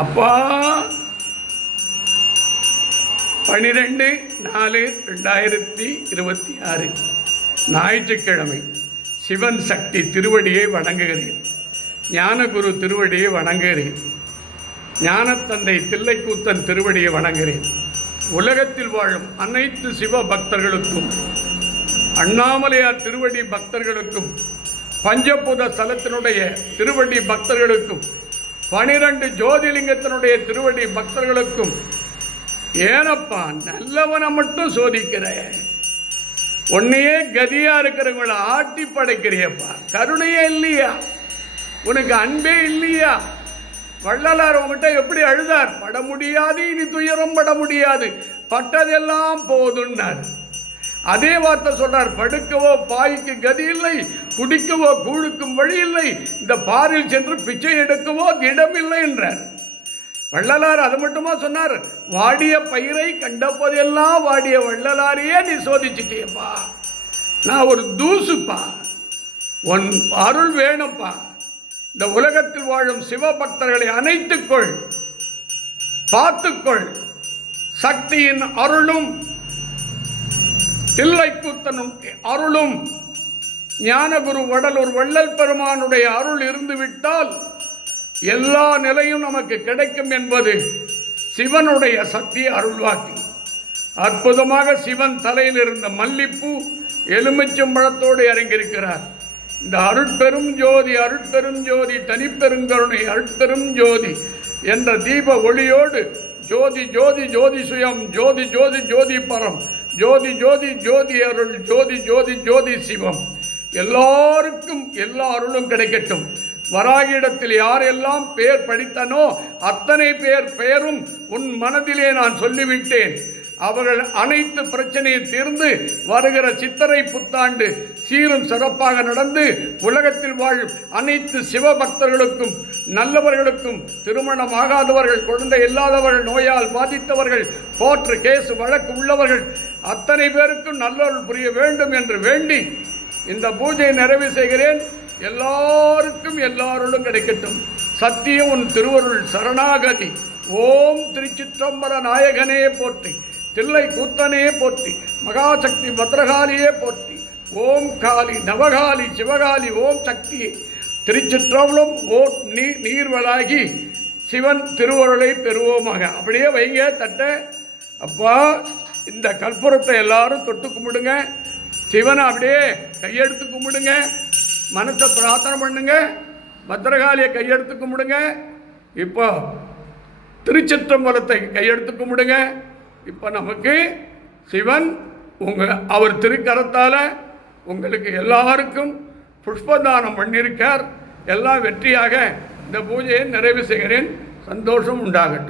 அப்பா 12/4/2026 ஞாயிற்றுக்கிழமை சிவன் சக்தி திருவடியை வணங்குகிறேன். ஞானகுரு திருவடியை வணங்குகிறேன். ஞானத்தந்தை தில்லைக்கூத்தன் திருவடியை வணங்குகிறேன். உலகத்தில் வாழும் அனைத்து சிவ பக்தர்களுக்கும், அண்ணாமலையார் திருவடி பக்தர்களுக்கும், பஞ்சபூத ஸ்தலத்தினுடைய திருவடி பக்தர்களுக்கும், 12 ஜோதிலிங்கத்தினுடைய திருவடி பக்தர்களுக்கும், ஏனப்பா நல்லவனை மட்டும் சோதிக்கிற, உன்னையே கதியா இருக்கிறவங்கள ஆட்டி படைக்கிறியப்பா, கருணையே இல்லையா, உனக்கு அன்பே இல்லையா? வள்ளலார் உங்ககிட்ட எப்படி அழுதார்? பட முடியாது, இனி துயரம் பட முடியாது, பட்டதெல்லாம் போதுன்னார். அதே வார்த்தை சொல்றார், படுக்கவோ பாய்க்கு கதி இல்லை, குடிக்கவோ கூழுக்கும் வழி இல்லை, இந்த பாரில் சென்று பிச்சை எடுக்கவோ திடமில்லை என்றார். வள்ளலார் அது மட்டுமா சொன்னார்? வாடிய பயிரை கண்டப்போதெல்லாம் வாடிய வள்ளலாரையே நீ சோதிச்சுட்டியப்பா, நான் ஒரு தூசுப்பா, உன் அருள் வேணும்ப்பா. இந்த உலகத்தில் வாழும் சிவபக்தர்களை அணைத்துக்கொள், பார்த்துக்கொள். சக்தியின் அருளும் தில்லைக்கூத்தனும் அருளும் ஞானகுரு வடலூர் வள்ளல் பெருமானுடைய அருள் இருந்துவிட்டால் எல்லா நிலையும் நமக்கு கிடைக்கும் என்பது சிவனுடைய சக்தி அருள்வாக்கு. அற்புதமாக சிவன் தலையில் இருந்த மல்லிப்பூ எலுமிச்சம்பழத்தோடு இறங்கியிருக்கிறார். இந்த அருட்பெரும் ஜோதி, அருட்பெரும் ஜோதி, தனிப்பெருங்கருணை, அருட்பெரும் ஜோதி என்ற தீப ஒளியோடு ஜோதி ஜோதி ஜோதி சுயம், ஜோதி ஜோதி ஜோதி பரம், ஜோதி ஜோதி ஜோதி அருள், ஜோதி ஜோதி ஜோதி சிவம் எல்லாருக்கும் எல்லா அருளும் கிடைக்கட்டும். வராகியிடத்தில் யாரெல்லாம் பெயர் படித்தனோ அத்தனை பெயரும் உன் மனதிலே நான் சொல்லிவிட்டேன். அவர்கள் அனைத்து பிரச்சனையை தீர்ந்து வருகிற சித்திரை புத்தாண்டு சீரும் சிறப்பாக நடந்து உலகத்தில் வாழும் அனைத்து சிவபக்தர்களுக்கும், நல்லவர்களுக்கும், திருமணம் ஆகாதவர்கள், குழந்தை இல்லாதவர்கள், நோயால் பாதித்தவர்கள், கோர்ட்டு கேஸ் வழக்கு உள்ளவர்கள் அத்தனை பேருக்கும் நல்லவர்கள் புரிய வேண்டும் என்று வேண்டி இந்த பூஜையை நிறைவு செய்கிறேன். எல்லாருக்கும் எல்லாருளும் கிடைக்கட்டும். சத்தியம் உன் திருவருள் சரணாகதி. ஓம் திருச்சிற்றம்பர நாயகனே போற்றி, தில்லை கூத்தனே போற்றி, மகாசக்தி பத்ரகாளியே போற்றி, ஓம் காளி நவகாளி சிவகாளி ஓம் சக்தியே. திருச்சிற்றம்பலம் நீர்வளாகி சிவன் திருவருளை பெறுவோமாக. அப்படியே வைங்க தட்ட. அப்பா இந்த கற்பூரத்தை எல்லாரும் தொட்டு கும்பிடுங்க. சிவனை அப்படியே கையெடுத்து கும்பிடுங்க. மனசை பிரார்த்தனை பண்ணுங்க. பத்ரகாளியை கையெடுத்து கும்பிடுங்க. இப்போ திருச்சிற்றம்பலத்தை கையெடுத்து கும்பிடுங்க. இப்போ நமக்கு சிவன் அவர் திருக்கரத்தால் உங்களுக்கு எல்லாருக்கும் புஷ்பதானம் பண்ணியிருக்கார். எல்லாம் வெற்றியாக இந்த பூஜையை நிறைவு செய்கிறேன். சந்தோஷம் உண்டாகட்டும்.